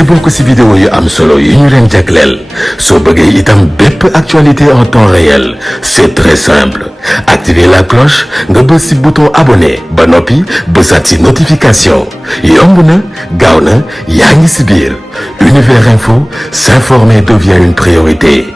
ngir bokk ci vidéo yu am solo yu ñu leen jagleel soo bëggee itam bépp actualité en temps réel c'est très simple activer la cloche nga bës ci bouton abonné ba noppi bësaat ci notification yomb na gaaw na yaa ngi ci biir Univers Info, s'informer devient une priorité.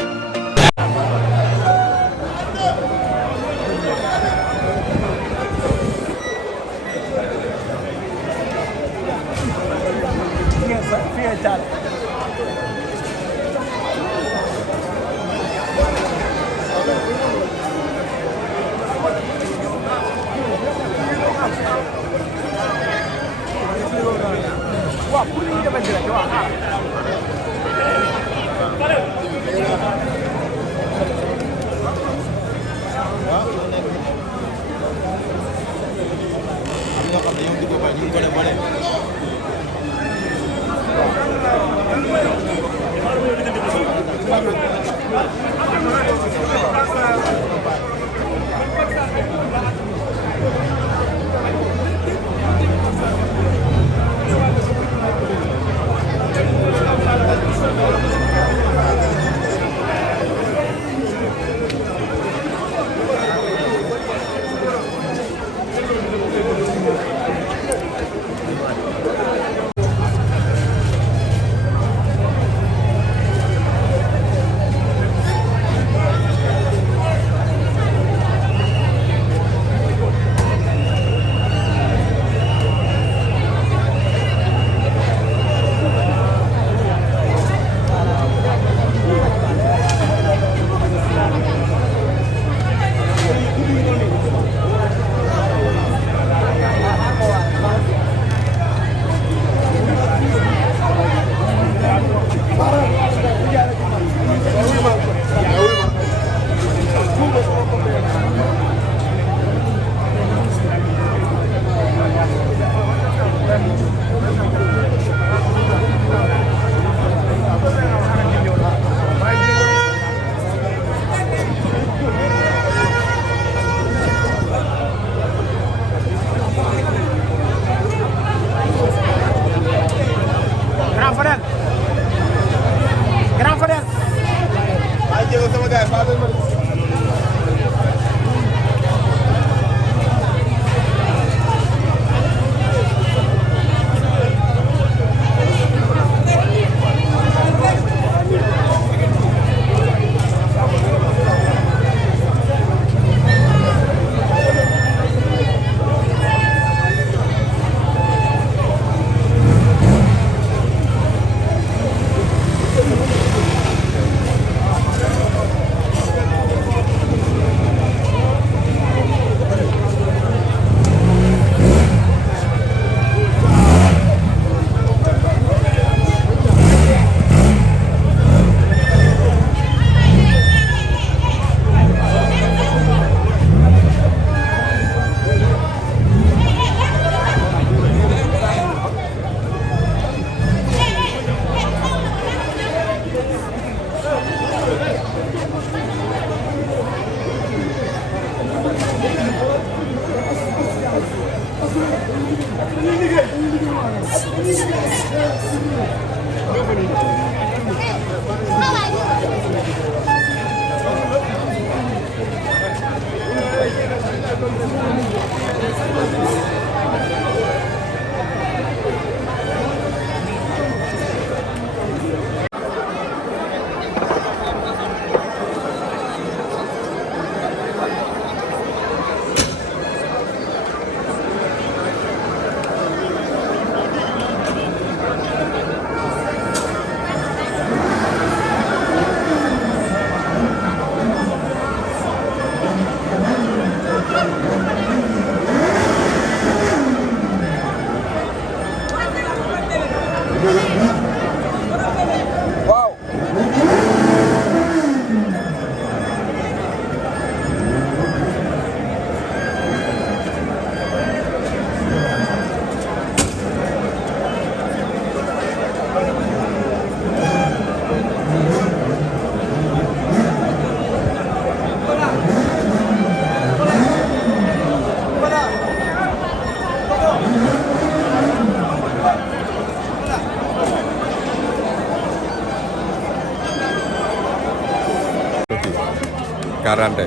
quarante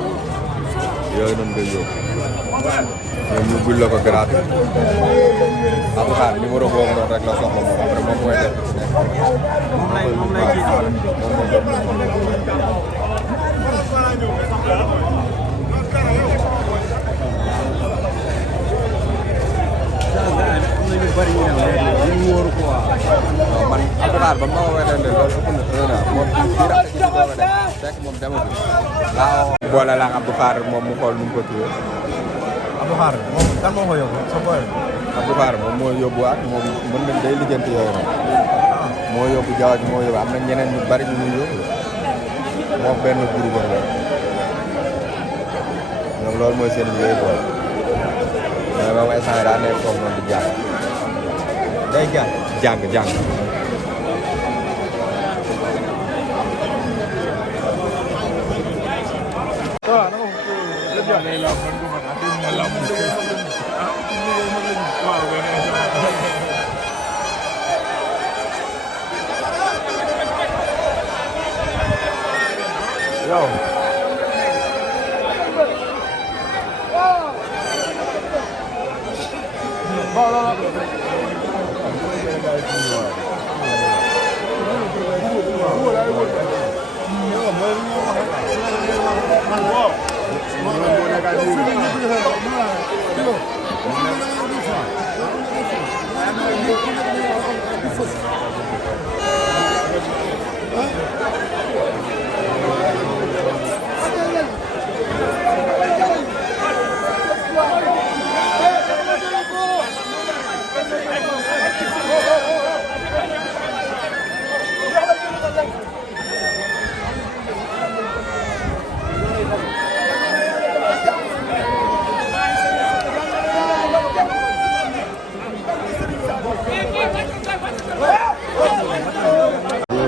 yooyu noonu ngay yóbbu ñoom ñu bul la ko gratuit avocat numéro boobu noonu rek la soxla moom après moom mooy def moom lay man avocat ba ma woowee leen de loolu ëpp na 1 an moom bii rafet ci doog a def fekk moom demagul laa boole la Abdou Khadre moom mu xool nu mu ko tuwee Abdou Khadre moom kan moo ko yóbbu sa boy Abdou Khadre moom moo yóbbuwaat moom mën nañ day lijjanti yooyu noonu moo yóbbu jaww ji moo yóbbu am na ñeneen ñu bari ñu muy yóbbu moom benn groupe la ñoom loolu mooy seen liggéey booy mais moom instant daa nekk foofu noonu di jàng day jàng jàng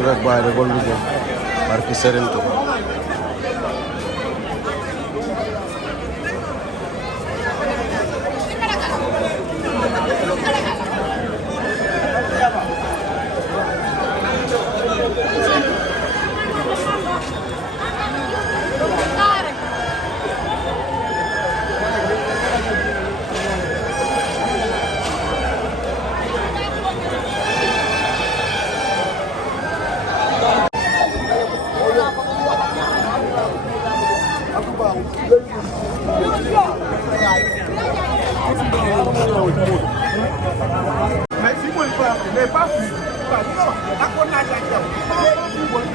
rek baay de gol bi jëm barki Serigne Touba mais si mooy place mais pas fii waaw d'accord naa ci ak yow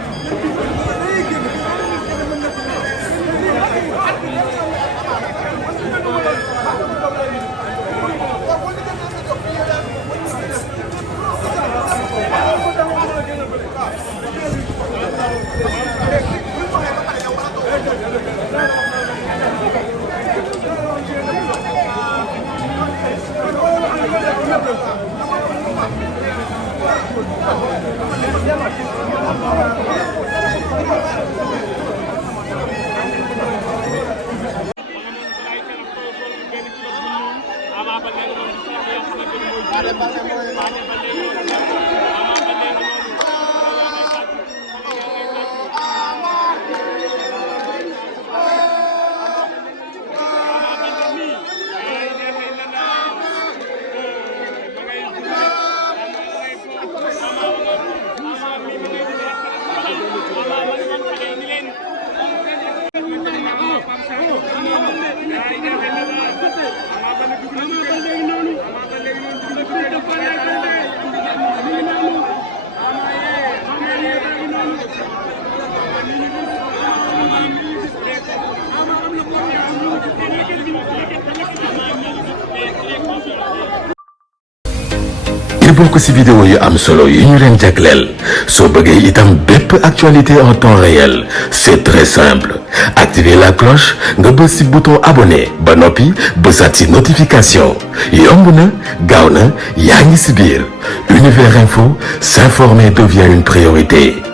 bokk ci vidéo yu am solo yu ñu leen jagleel soo bëggee itam bépp actualité en temps réel c'est très simple activer la cloche nga bës ci bouton abonné ba noppi bësaat ci notification yomb na gaaw na yaa ngi ci biir Univers Info, s'informer devient une priorité.